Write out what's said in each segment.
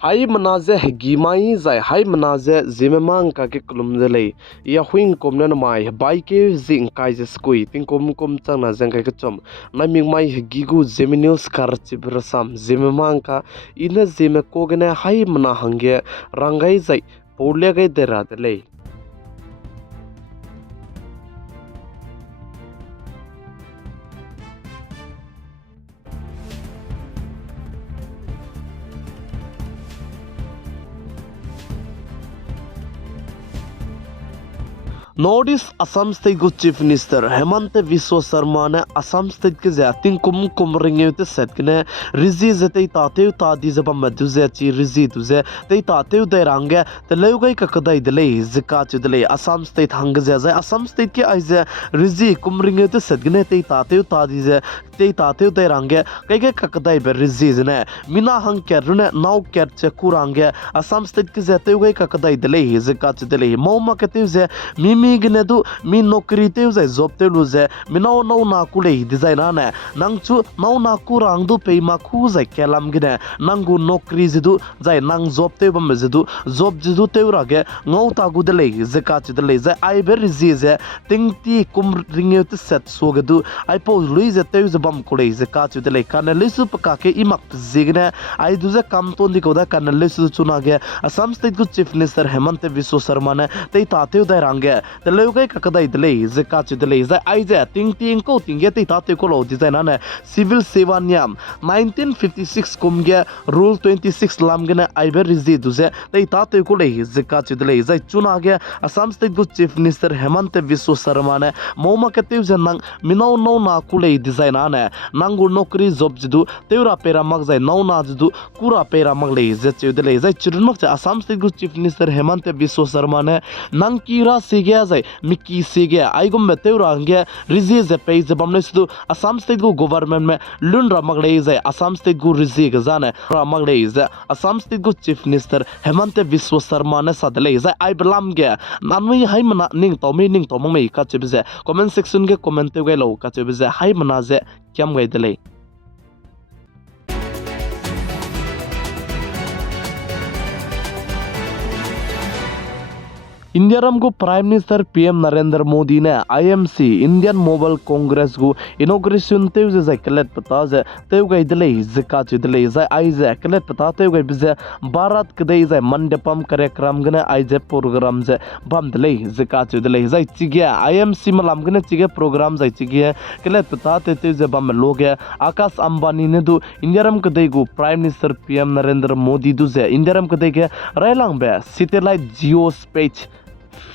Hai manaze gimai zai hai manaze zimemang ka ke kulum delay ya huing kom na mai bai ke zing kai je skui ting kom chang na jang kai ka chom na ming mai gigu zeminus kar chibrasam zimemang ka ina zime ko gena hai mana hange rangai zai pole gai dera delay Northeast Assam State go Chief Minister Hemant Biswa Sarma ne Assam State ke zating kum ringe te set kene rizi zete tateu ta di zaba madu ze chi rizi tu ze te tateu de range te leugai ka kadai dele zika chu dele Assam State hang ze za Assam State ke ai ze rizi kum ringe te set kene te tateu ta di ze te tateu de range kai ke ka kadai be rizi ne mina hang ke rune nau ke che kurange Assam State ke zete ugai ka kadai dele zika chu dele mauma ke te ze mi gine du mi nokri te uzai job te lu ze mi nau na ku le design na nang chu nau na ku rang du pe ma khu zai kelam gine nang gu nokri zidu zai nang job te bam zidu job zidu te ura ge ngau ta gu de le ze ka chu de le ze ai ber zi ze ting ti kum ringe te set so ge du ai po lui ze te ze bam ku le ze ka chu de le kan le su pa ka ke imak zigine ai du ze kam ton di ko da kan le su chu na ge Assam State gu Chief Minister Hemant Biswa Sarma ne te ta te da range te leugai ka kadai dele ze ka chu dele za ai za ting ko ting ge te ta te ko lo design na civil seva niam 1956 kum ge rule 26 lam ge na ai ber rizi du ze te ta te ko le ze ka chu dele za chuna ge Assam State go Chief Minister Hemant Biswa Sarma ne moma ke te ze nang minau no na ku le design na nang gu nokri job jidu teura pera mag zai nau na jidu kura pera mag le ze chu dele za churun mag Assam State go Chief Minister Hemant Biswa Sarma ne nang kira se ge zai Miki Sige Aigum Meteurange Rizi ze pay ze bamne sudu Assam State go government me lun ramag le ze Assam State go rizi gazane ramag le ze Assam State go Chief Minister Hemant Biswa Sarma ne sadle ze ai blam ge nanwi hai mana ning to me ka chebze comment section ge comment ge lo ka chebze hai mana ze kyam gai dele India ram go Prime Minister PM Narendra Modi ne IMC Indian Mobile Congress go inauguration te ze zaklet pata ze te gai dele zika chu dele za ai ze klet pata te gai bize Bharat kdei ze mandapam karyakram gane ai ze program ze bam dele zika chu dele za chige IMC malam gane chige program za chige klet pata te ze bam loge Akash Ambani ne du India ram kdei go Prime Minister PM Narendra Modi du ze India ram kdei ke railang be satellite geospace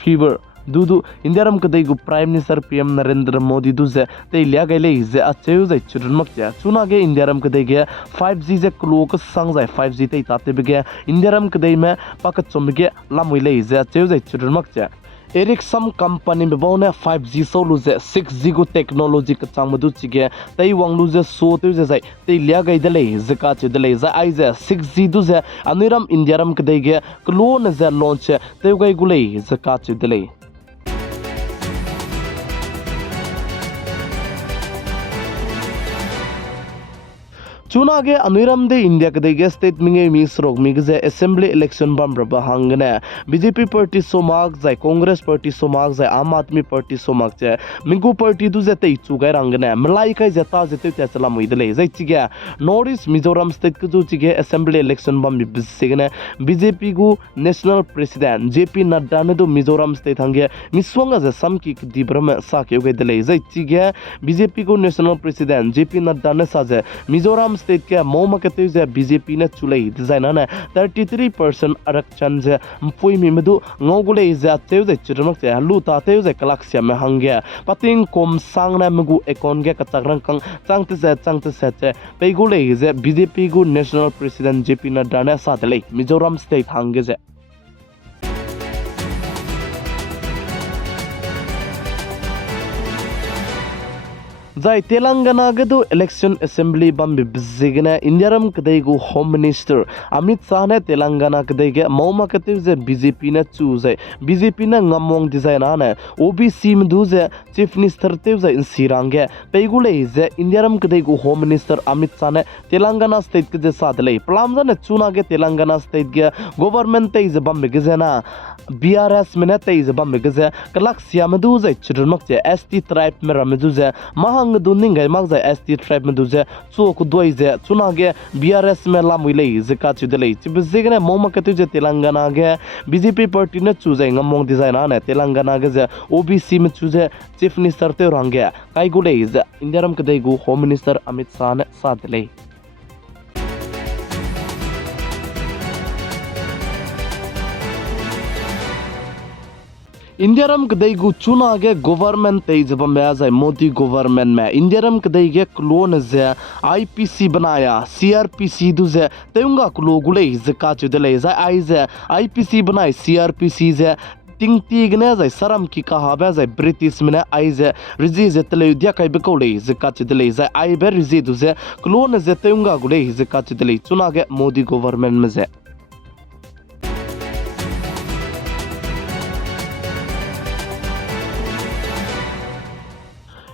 fever dudu indiaram kadai gu Prime Minister PM Narendra Modi du ze te lia gaile ze acheu ze churmak ja chuna ge indiaram kadai ge 5G ze klok sang zai 5G te ta te ge indiaram kadai me pakat chom ge lamui le ze acheu ze churmak ja Ericsson company me bone 5G solu ze 6G go technology ka chang madu chige tai wanglu ze so te ze zai te lia gai dele ze ka che dele za ai ze 6G du ze aniram indiaram kadai ge klon ze launch te gai gule ze ka che dele chuna ge aniram de India ke de state minge mi srok mi ge assembly election bam raba hangne BJP party somag zai Congress party somag zai Aam Aadmi party somag che mingu party du ze tei chu gai rangne mlai kai zeta zete te chala muidele zai chige Northeast Mizoram state ke ju chige assembly election bam bi bisigne BJP gu national president JP Nadda ne du Mizoram state hange miswanga ze samki dibram sa ke gai dele zai chige BJP gu national president JP Nadda ne sa ze Mizoram state ke moma ke te ze BJP ne chulei design na 33% आरक्षण जे mpui mi medu ngogule ze ateu ze chirmak che lu ta teu ze kalaksia me hangge pating kom sang na megu ekon ge kachagrang kang changte se che peigule ze BJP gu national president JP Nadda ne sadle Mizoram state hangge ze Zai Telangana gadu election assembly bambi bizigna Indiaram kadaigu home minister Amit Shah ne Telangana kadaiga mauma kativze BJP na choose BJP na ngamong design ane OBC mduze chief minister tivze insirange peigule ze Indiaram kadaigu home minister Amit Shah ne Telangana state ke sadle plamza ne chuna ge Telangana state ge government teize bambi gizena BRS mena teize bambi gize kalak siamduze chirmakche ST tribe me ramduze mahang duningai magza ST tribe meduze chu ku doize chunage BRS me lamui zika chudele chibzigne moma katuje Telangana ge BJP party ne chuzai ngamong design ane Telangana ge OBC me chuze chief minister te range kai gule ze Indiaram kadaigu home minister Amit Shah ne sadle Indiaram kadaigu chunage government teiz bamazai Modi government में Indiaram kadai clone ze IPC बनाया CRPC दुजे तेउंगा क्लो गुले zaka चुदले za aize IPC बनाई CRPC ze ting tigने zai saram ki kahaba zai British mena aize rizi ze tele dia kai bekole zaka chudele za aibe rizi duze clone ze teunga gule zaka chudele chunage Modi government में ze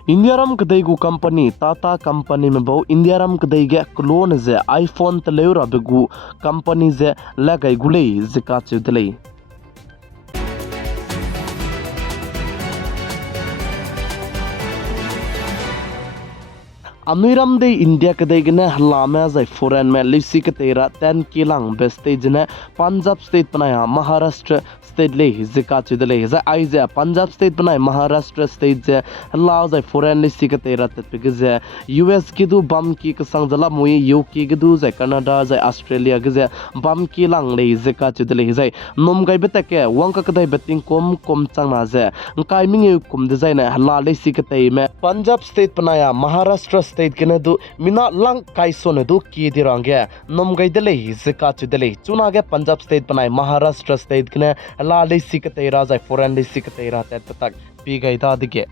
Indiaram kadaigu company Tata company में बहु Indiaram kadaiga clone ze iPhone teleura begu company ze lagai gulei zika chudlei Amiram de India kadaigne halama zai foreign में लिसी के 10 kilang bestage ने Punjab state बनाया Maharashtra state ले zika chudle za aize Punjab state बनाए Maharashtra state जे ला zai foreign लिसी के 13 तत्पिगे US की दु बम की कसंग जला मुई UK की दु zai Canada zai Australia के बम की lang ले zika chudle zai nom gai betake wang ka kadai beting kom changna जे kai mingi kum design hala लिसी के तई में Punjab state बनाया Maharashtra state kene du mina lang kai sone du ki dirange nom gai dele zika chudele chuna ge Punjab state banai Maharashtra state kene la le sikate ra zai foreign le sikate ra tet tak pi gai da dige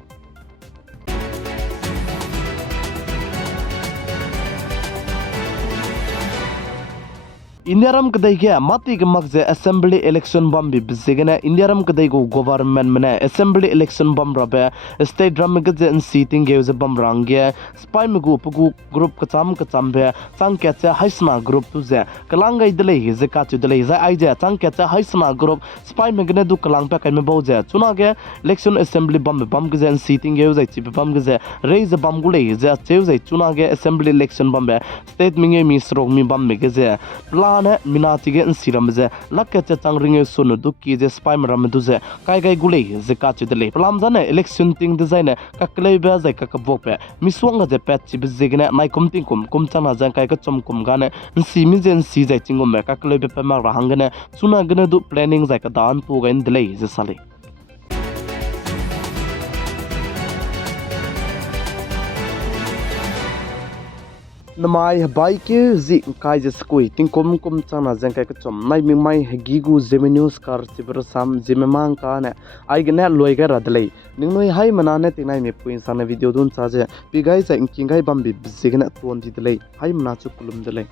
Indiaram kadaiga mati magze assembly election bambi bizigene Indiaram kadaigo government mene assembly election bam rabe state drum gze seating geuze bam range spy megu pugu group kacham be changkecha haisna group tuze kalangai dele zeka chudele za aije changkecha haisna group spy megne du kalang pe kaime boje chunage election assembly bam gze seating geuze chip bam gze raise bam gule za cheuze chunage assembly election bam state minge misrok mi bam gze ne minatige insiramze lakke changringe sonu dukki je spy maram duze kai gai gule zeka chudele plam jane election ting design kaklei ba zai kakabokpe miswanga je patch bizigne nai kumting kum chana jang kai ka chomkum gane simi jen si jai chingom me kaklei be pema rahangane suna gane du planning jai ka dan pu gain delay je sale namai bai ke zi kai je skui ting kom chana jang kai ka chom nai mi mai gigu Zeme news kar chibra sam Zeme mang ka ne ai gane loi ga radlei ningnoi hai manane tinai me puin sana video dun cha je pi gai sa inking gai bam bi zigna ton di delei hai mana chu kulum delei